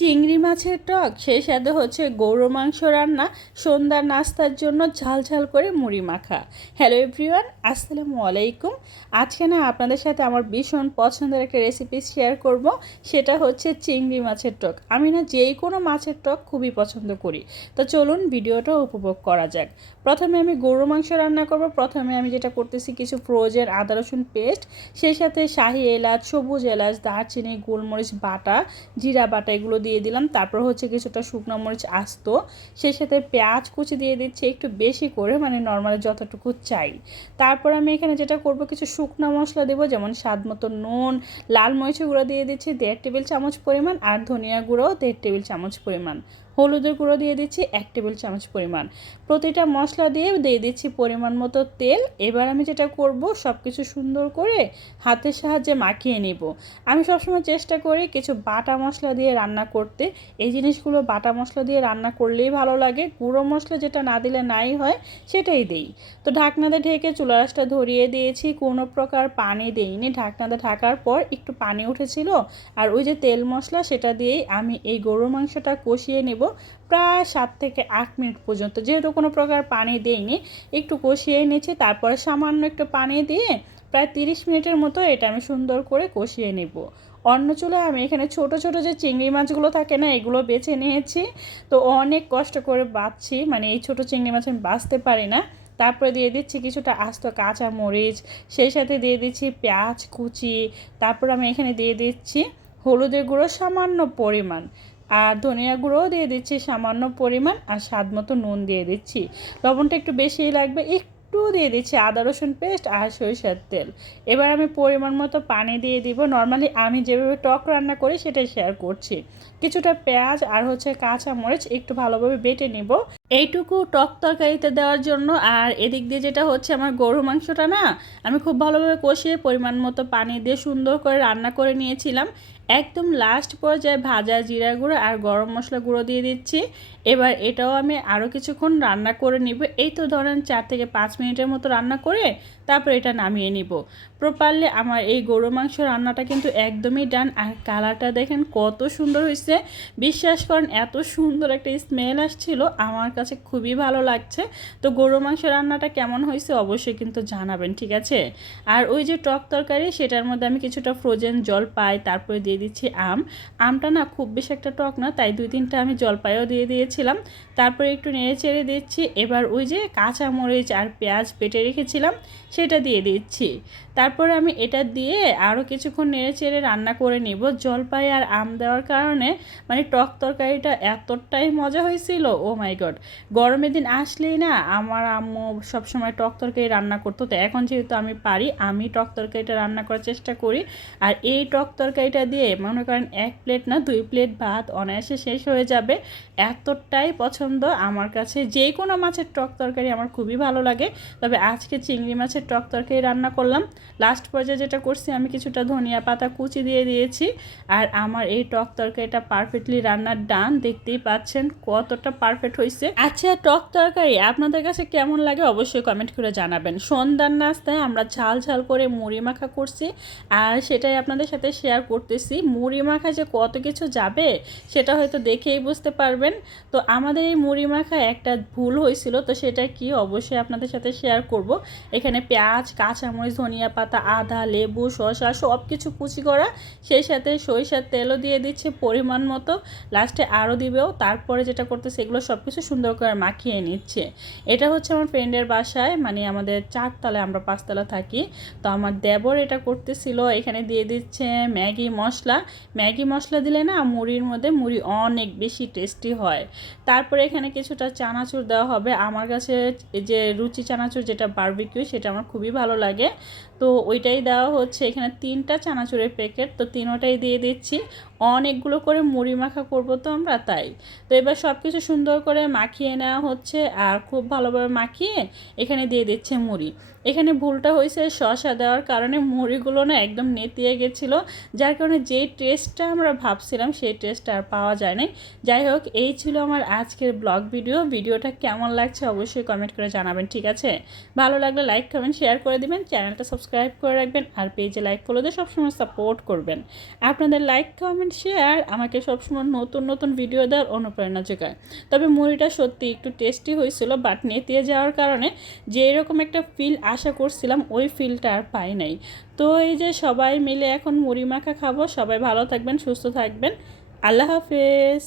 চিংড়ি মাছের টক, সেই সাথে হচ্ছে গরু মাংস রান্না, সন্ধ্যার নাস্তার জন্য ঝাল ঝাল করে মুড়ি মাখা। হ্যালো এভরিওয়ান আসসালামু আলাইকুম। আজকে না আপনাদের সাথে আমার ভীষণ পছন্দের একটা রেসিপি শেয়ার করব, সেটা হচ্ছে চিংড়ি মাছের টক। আমি না যেই কোনো মাছের টক খুবই পছন্দ করি। তো চলুন ভিডিওটা উপভোগ করা যাক। প্রথমে আমি গরু মাংস রান্না করব। প্রথমে আমি যেটা করতেছি কিছু ফ্রোজেন আদা, রসুন পেস্ট সেই সাথে শাহি এলাচ, সবুজ এলাচ, দারচিনি, গোলমরিচ বাটা, জিরা বাটা এগুলো দিয়ে দিলাম। তারপর হচ্ছে কিছুটা শুকনো মরিচ আস্ত। সেই সাথে পেঁয়াজ কুচি দিয়ে দিচ্ছি একটু বেশি করে মানে নর্মালি যতটুকু চাই। তারপর আমি এখানে যেটা করব, কিছু শুকনো মশলা দেবো, যেমন স্বাদ মতো নুন, লাল মরিচের গুঁড়ো দিয়ে দিচ্ছি, দেড় টেবিল চামচ পরিমাণ, আর ধনিয়া গুঁড়ো দেড় টেবিল চামচ পরিমাণ। হলুদের গুঁড়ো দিয়ে দিচ্ছি এক টেবিল চামচ পরিমাণ। প্রতিটা মশলা দিয়ে দিয়ে দিচ্ছি পরিমাণ মতো তেল। এবার আমি যেটা করব সব কিছু সুন্দর করে হাতের সাহায্যে মাখিয়ে নিব। আমি সবসময় চেষ্টা করি কিছু বাটা মশলা দিয়ে রান্না করতে। এই জিনিসগুলো বাটা মশলা দিয়ে রান্না করলেই ভালো লাগে। গুঁড়ো মশলা যেটা না দিলে নাই হয়, সেটাই দেই। তো ঢাকনাতে ঢেকে চুলারাসটা ধরিয়ে দিয়েছি। কোনো প্রকার পানি দেইনি। ঢাকনাতে ঢাকার পর একটু পানি উঠেছিল। আর ওই যে তেল মশলা, সেটা দিয়েই আমি এই গরুর মাংসটা কষিয়ে নেব। প্রায় সাত থেকে আট মিনিট পর্যন্ত। যেহেতু কোনো প্রকার পানি দেইনি, একটু কষিয়ে নিয়েছি তারপরে সামান্য একটু পানি দিয়ে প্রায় তিরিশ মিনিটের মতো এটা আমি সুন্দর করে কষিয়ে নেব। অন্য চুলায় আমি এখানে ছোট ছোট যে চিংড়ি মাছগুলো থাকে না, এগুলো বেছে নিয়েছি। তো অনেক কষ্ট করে বাঁচছি মানে এই ছোট চিংড়ি মাছ আমি বাঁচতে পারি না। তারপরে দিয়ে দিচ্ছি কিছুটা আস্ত কাঁচা মরিচ, সেই সাথে দিয়ে দিচ্ছি পেঁয়াজ কুচি, তারপর আমি এখানে দিয়ে দিচ্ছি হলুদের গুঁড়ো সামান্য পরিমাণ। আর ধনিয়া গুঁড়োও দিয়ে দিচ্ছি, সামান্য পরিমাণ, আর স্বাদ মতো নুন দিয়ে দিচ্ছি। লবণটা একটু বেশিই লাগবে, একটু দিয়ে দিচ্ছি আদা, রসুন পেস্ট আর সরিষার তেল। এবার আমি পরিমাণ মতো পানি দিয়ে দিব। নর্মালি আমি যেভাবে টক রান্না করি সেটাই শেয়ার করছি। কিছুটা পেঁয়াজ আর হচ্ছে কাঁচা মরিচ একটু ভালোভাবে বেটে নিব। এইটুকু টক তরকারিতে দেওয়ার জন্য, আর এদিক দিয়ে যেটা হচ্ছে আমার গরু মাংসটা না, আমি খুব ভালোভাবে কষিয়ে পরিমাণ মতো পানি দিয়ে সুন্দর করে রান্না করে নিয়েছিলাম। একদম লাস্ট পর্যায়ে ভাজা জিরা গুঁড়ো আর গরম মশলা গুঁড়ো দিয়ে দিচ্ছি। এবার এটাও আমি আরও কিছুক্ষণ রান্না করে নিব। এই তো ধরেন চার থেকে পাঁচ মিনিটের মতো রান্না করে তারপর এটা নামিয়ে নিব। প্রপারলি আমার এই গরু মাংস রান্নাটা কিন্তু একদমই ডান আর কালারটা দেখেন কত সুন্দর হয়েছে বিশ্বাস করেন, এত সুন্দর একটা স্মেল আসছিল। আমার কাছে খুবই ভালো লাগছে। তো গরু মাংস রান্নাটা কেমন হয়েছে অবশ্যই কিন্তু জানাবেন, ঠিক আছে? আর ওই যে টক তরকারি, সেটার মধ্যে আমি কিছুটা ফ্রোজেন জল পাই, তারপরে দিয়ে দিচ্ছি আম। আমটা না খুব বেশি একটা টক না, তাই দুই তিনটা আমি জলপাইও দিয়ে দিয়েছিলাম। তারপরে একটু নেড়ে চেড়ে দিচ্ছি, এবার ওই যে কাঁচা মরিচ আর পেঁয়াজ পেটে রেখেছিলাম, সেটা দিয়ে দিচ্ছি। তারপরে আমি এটা দিয়ে আরও কিছুক্ষণ নেড়ে চেড়ে রান্না করে নিব। জলপাই আর আম দেওয়ার কারণে মানে টক তরকারিটা এতটাই মজা হয়েছিল, ও মাই গড! গরমের দিন আসলেই না আমার আম্মু সবসময় টক তরকারি রান্না করতো। তো এখন যেহেতু আমি পারি, আমি টক তরকারিটা রান্না করার চেষ্টা করি। আর এই টক তরকারিটা দিয়ে মনে করেন এক প্লেট না দুই প্লেট ভাত অনায়াসে শেষ হয়ে যাবে। এতটাই পছন্দ। আমার কাছে যে কোনো মাছের টক তরকারি আমার খুবই ভালো লাগে। তবে আজকে চিংড়ি মাছের টক তরকারি রান্না করলাম। লাস্ট পর্যায়ে যেটা করছি, আমি কিছুটা ধনিয়া পাতা কুচি দিয়ে দিয়েছি। আর আমার এই টক তরকারিটা পারফেক্টলি রান্নার ডান দেখতেই পাচ্ছেন কতটা পারফেক্ট হয়েছে আচ্ছা টক তরকারি আপনাদের কাছে কেমন লাগে অবশ্যই কমেন্ট করে জানাবেন। সন্ধ্যার নাস্তায় আমরা ঝাল ঝাল করে মুড়ি মাখা করছি আর সেটাই আপনাদের সাথে শেয়ার করতেছি। মুড়ি মাখা যে কত কিছু যাবে সেটা হয়তো দেখেই বুঝতে পারবেন। তো আমাদের এই মুড়ি মাখা একটা ভুল হয়েছিল, তো সেটা কি অবশ্যই আপনাদের সাথে শেয়ার করব। এখানে পেঁয়াজ, কাঁচামরিচ, ধনিয়া পাতা, আদা, লেবু, শসা সব কিছু কুচি করা। সেই সাথে সরিষার তেলও দিয়ে দিচ্ছে পরিমাণ মতো। লাস্টে আরও দিবেও। তারপরে যেটা করতেছে এগুলো সব কিছু সুন্দর করে মাখিয়ে নিচ্ছে। এটা হচ্ছে আমার ফ্রেন্ডের বাসায় মানে আমাদের চারতলায় আমরা পাঁচতলা থাকি। তো আমার দেবর এটা করতেছিল, এখানে দিয়ে দিচ্ছে ম্যাগি মশলা। ম্যাগি মশলা দিলে না মুড়ির মধ্যে মুড়ি অনেক বেশি টেস্টি হয়। তারপরে এখানে কিছুটা চানাচুর দেওয়া হবে। আমার কাছে যে রুচি চানাচুর যেটা বারবিকিউ সেটা আমার খুবই ভালো লাগে। তো ওইটাই দেওয়া হচ্ছে। এখানে তিনটা চানাচুরের প্যাকেট তো তিনোটাই দিয়ে দিচ্ছি। অনেকগুলো করে মুড়ি মাখা করব তো আমরা তাই। তো এবার সব কিছু সুন্দর করে মাখিয়ে নেওয়া হচ্ছে আর খুব ভালোভাবে মাখিয়ে এখানে দিয়ে দিচ্ছে মুড়ি। এখানে ভুলটা হয়েছে শশা দেওয়ার কারণে মুড়িগুলো না একদম নেতিয়ে গেছিল, যার কারণে যেই টেস্টটা আমরা ভাবছিলাম সেই টেস্টটা আর পাওয়া যায় নাই যাই হোক, এই ছিল আমার আজকের ব্লগ ভিডিও। ভিডিওটা কেমন লাগছে অবশ্যই কমেন্ট করে জানাবেন, ঠিক আছে? ভালো লাগলে লাইক, কমেন্ট, শেয়ার করে দিবেন, চ্যানেলটা সাবস্ক্রাইব সাবস্ক্রাইব করে রাখবেন আর পেজে লাইক ফলো দিয়ে সবসময় সাপোর্ট করবেন। আপনাদের লাইক, কমেন্ট, শেয়ার আমাকে সবসময় নতুন নতুন ভিডিও দেওয়ার অনুপ্রেরণা যোগায়। তবে মুড়িটা সত্যি একটু টেস্টি হয়েছিল বাট নেতিয়ে যাওয়ার কারণে যে এরকম একটা ফিল আশা করছিলাম, ওই ফিলটা আর পাই নাই। তো এই যে সবাই মিলে এখন মুড়ি মাখা খাব, সবাই ভালো থাকবেন, সুস্থ থাকবেন। আল্লাহ হাফেজ।